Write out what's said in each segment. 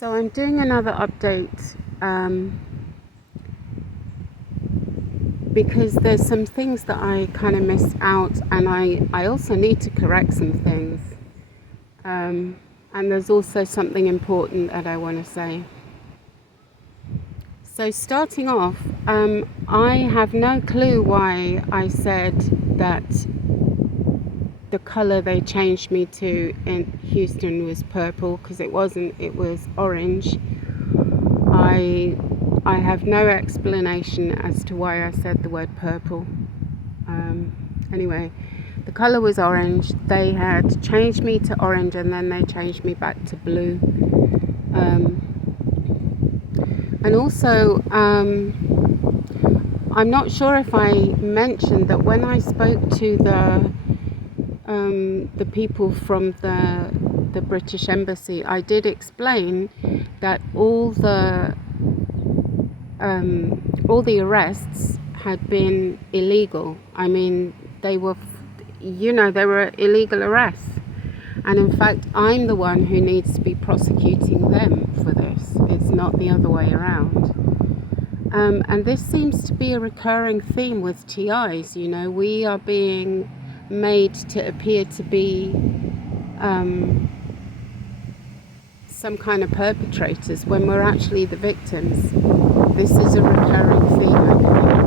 So I'm doing another update because there's some things that I kind of missed out, and I also need to correct some things. And there's also something important that I want to say. So starting off, I have no clue why I said that the color they changed me to in Houston was purple, because it wasn't, it was orange. I have no explanation as to why I said the word purple. Anyway, the color was orange. They had changed me to orange, and then they changed me back to blue. And also, I'm not sure if I mentioned that when I spoke to the people from the British Embassy, I did explain that all the arrests had been illegal. I mean, they were illegal arrests. And in fact, I'm the one who needs to be prosecuting them for this. It's not the other way around. And this seems to be a recurring theme with TIs. We are being made to appear to be some kind of perpetrators when we're actually the victims. This is a recurring theme, I believe.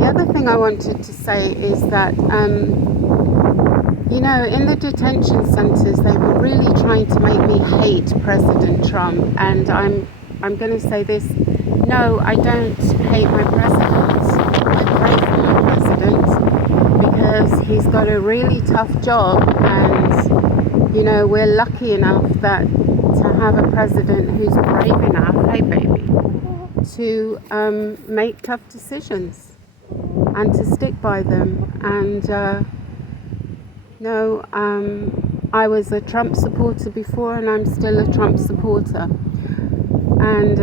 The other thing I wanted to say is that, in the detention centres, they were really trying to make me hate President Trump. And I'm going to say this: no, I don't hate my president. I pray for my president because he's got a really tough job, and we're lucky enough to have a president who's brave enough, hey baby, to make tough decisions and to stick by them. And I was a Trump supporter before, and I'm still a Trump supporter. And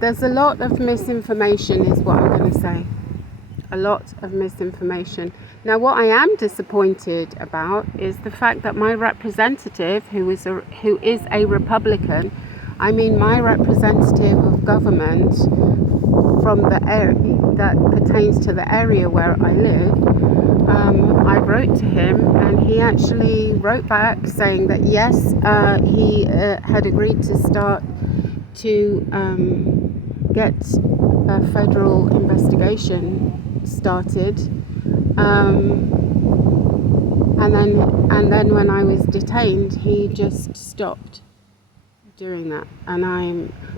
there's a lot of misinformation is what I'm going to say. A lot of misinformation. Now, what I am disappointed about is the fact that my representative, who is a Republican, my representative of government from the area that pertains to the area where I live, I wrote to him, and he actually wrote back saying that yes, he had agreed to start to get a federal investigation started, and then when I was detained, he just stopped doing that, and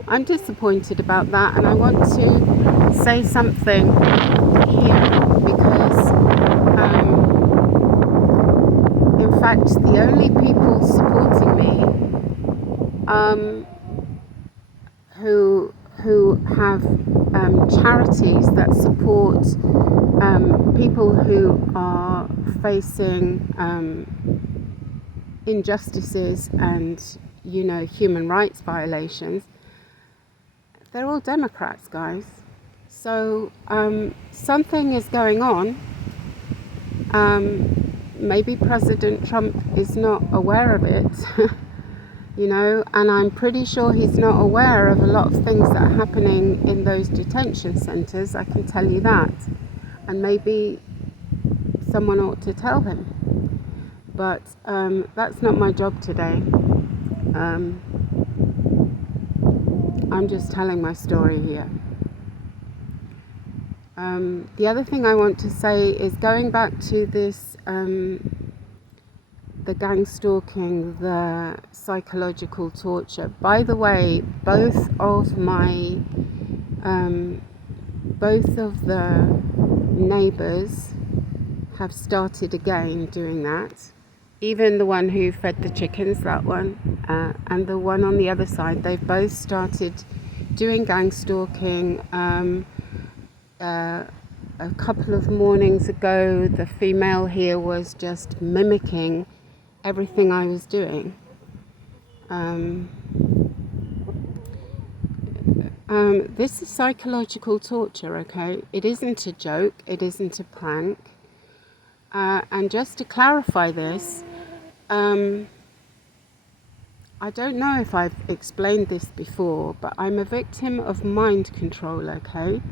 I'm disappointed about that. And I want to say something here because in fact the only people supporting me who have charities that support people who are facing injustices and human rights violations, they're all Democrats, guys. So something is going on. Maybe President Trump is not aware of it. And I'm pretty sure he's not aware of a lot of things that are happening in those detention centres, I can tell you that. And maybe someone ought to tell him. But that's not my job today. I'm just telling my story here. The other thing I want to say is going back to this the gang stalking, the psychological torture. By the way, both of the neighbours have started again doing that. Even the one who fed the chickens, that one, and the one on the other side, they've both started doing gang stalking. A couple of mornings ago, the female here was just mimicking everything I was doing. This is psychological torture, okay? It isn't a joke, it isn't a prank. And just to clarify this, I don't know if I've explained this before, but I'm a victim of mind control, okay?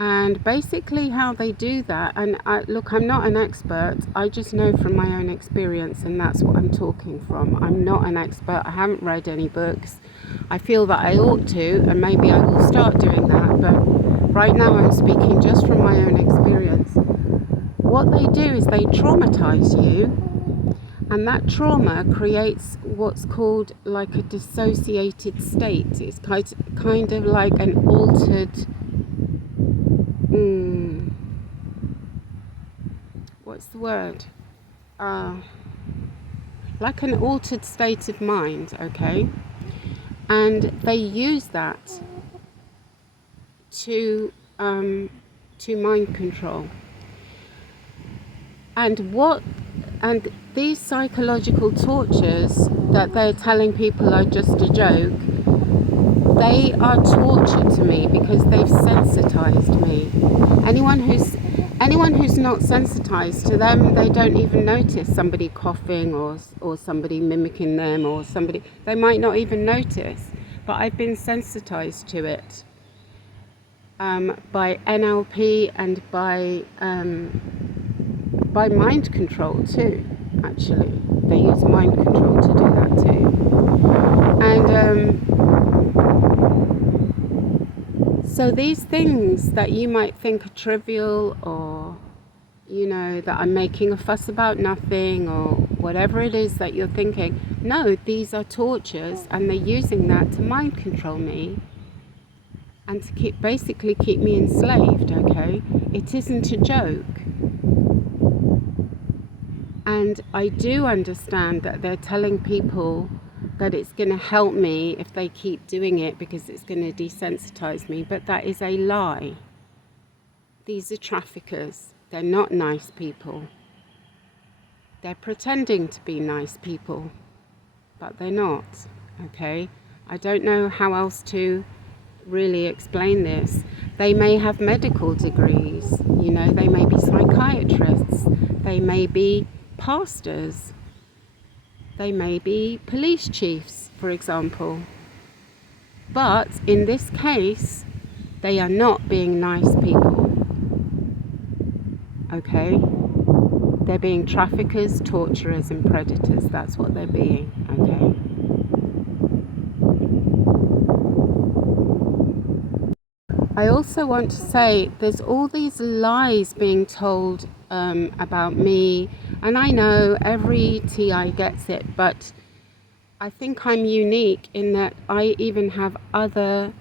And basically how they do that, and look, I'm not an expert, I just know from my own experience, and that's what I'm talking from. I'm not an expert, I haven't read any books. I feel that I ought to, and maybe I will start doing that, but right now I'm speaking just from my own experience. What they do is they traumatize you, and that trauma creates what's called like a dissociated state. It's kind of like an altered, what's the word? Like an altered state of mind, okay? And they use that to mind control. And these psychological tortures that they're telling people are just a joke, they are torture to me because they've sensitized me. Anyone who's not sensitized to them, they don't even notice somebody coughing or somebody mimicking them or somebody, they might not even notice. But I've been sensitized to it by NLP and by mind control too, actually. They use mind control to do that too. And so these things that you might think are trivial, or that I'm making a fuss about nothing, or whatever it is that you're thinking, no, these are tortures, and they're using that to mind control me and to basically keep me enslaved, okay? It isn't a joke. And I do understand that they're telling people that it's going to help me if they keep doing it because it's going to desensitize me, but that is a lie. These are traffickers. They're not nice people. They're pretending to be nice people, but they're not, okay? I don't know how else to really explain this. They may have medical degrees, they may be psychiatrists, they may be pastors, they may be police chiefs, for example. But in this case, they are not being nice people, okay? They're being traffickers, torturers, and predators. That's what they're being, okay? I also want to say there's all these lies being told about me, and I know every TI gets it, but I think I'm unique in that I even have other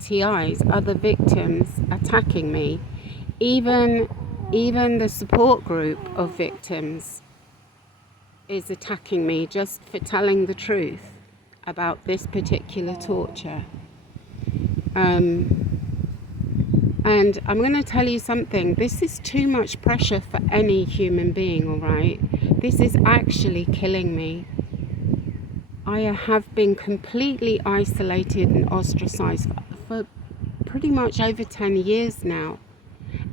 TIs, other victims attacking me. Even the support group of victims is attacking me just for telling the truth about this particular torture. And I'm going to tell you something. This is too much pressure for any human being, all right? This is actually killing me. I have been completely isolated and ostracized for pretty much over 10 years now.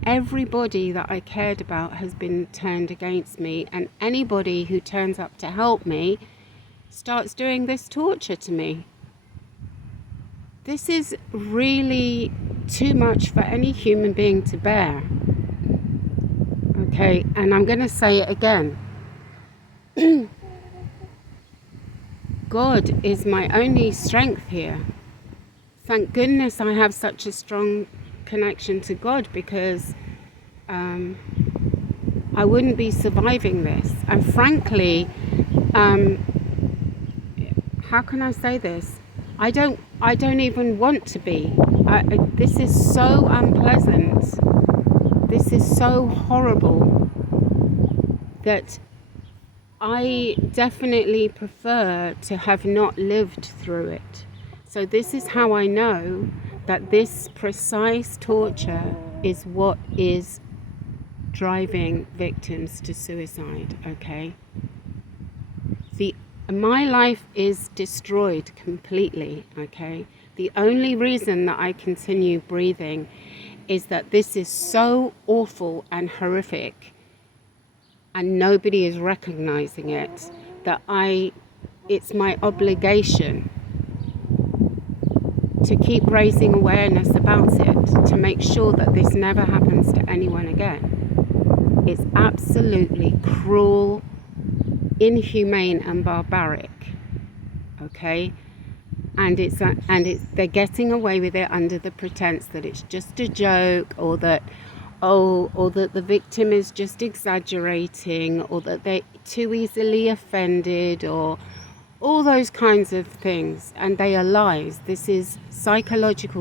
Everybody that I cared about has been turned against me, and anybody who turns up to help me starts doing this torture to me. This is really too much for any human being to bear. Okay, and I'm going to say it again. God is my only strength here. Thank goodness I have such a strong connection to God, because I wouldn't be surviving this. And frankly, how can I say this? I don't even want to be. This is so unpleasant. This is so horrible that I definitely prefer to have not lived through it. So this is how I know that this precise torture is what is driving victims to suicide, okay? My life is destroyed completely, okay? The only reason that I continue breathing is that this is so awful and horrific, and nobody is recognizing it, that it's my obligation to keep raising awareness about it, to make sure that this never happens to anyone again. It's absolutely cruel, inhumane and barbaric, okay? And they're getting away with it under the pretense that it's just a joke, or that the victim is just exaggerating, or that they're too easily offended, or all those kinds of things. And they are lies. This is psychological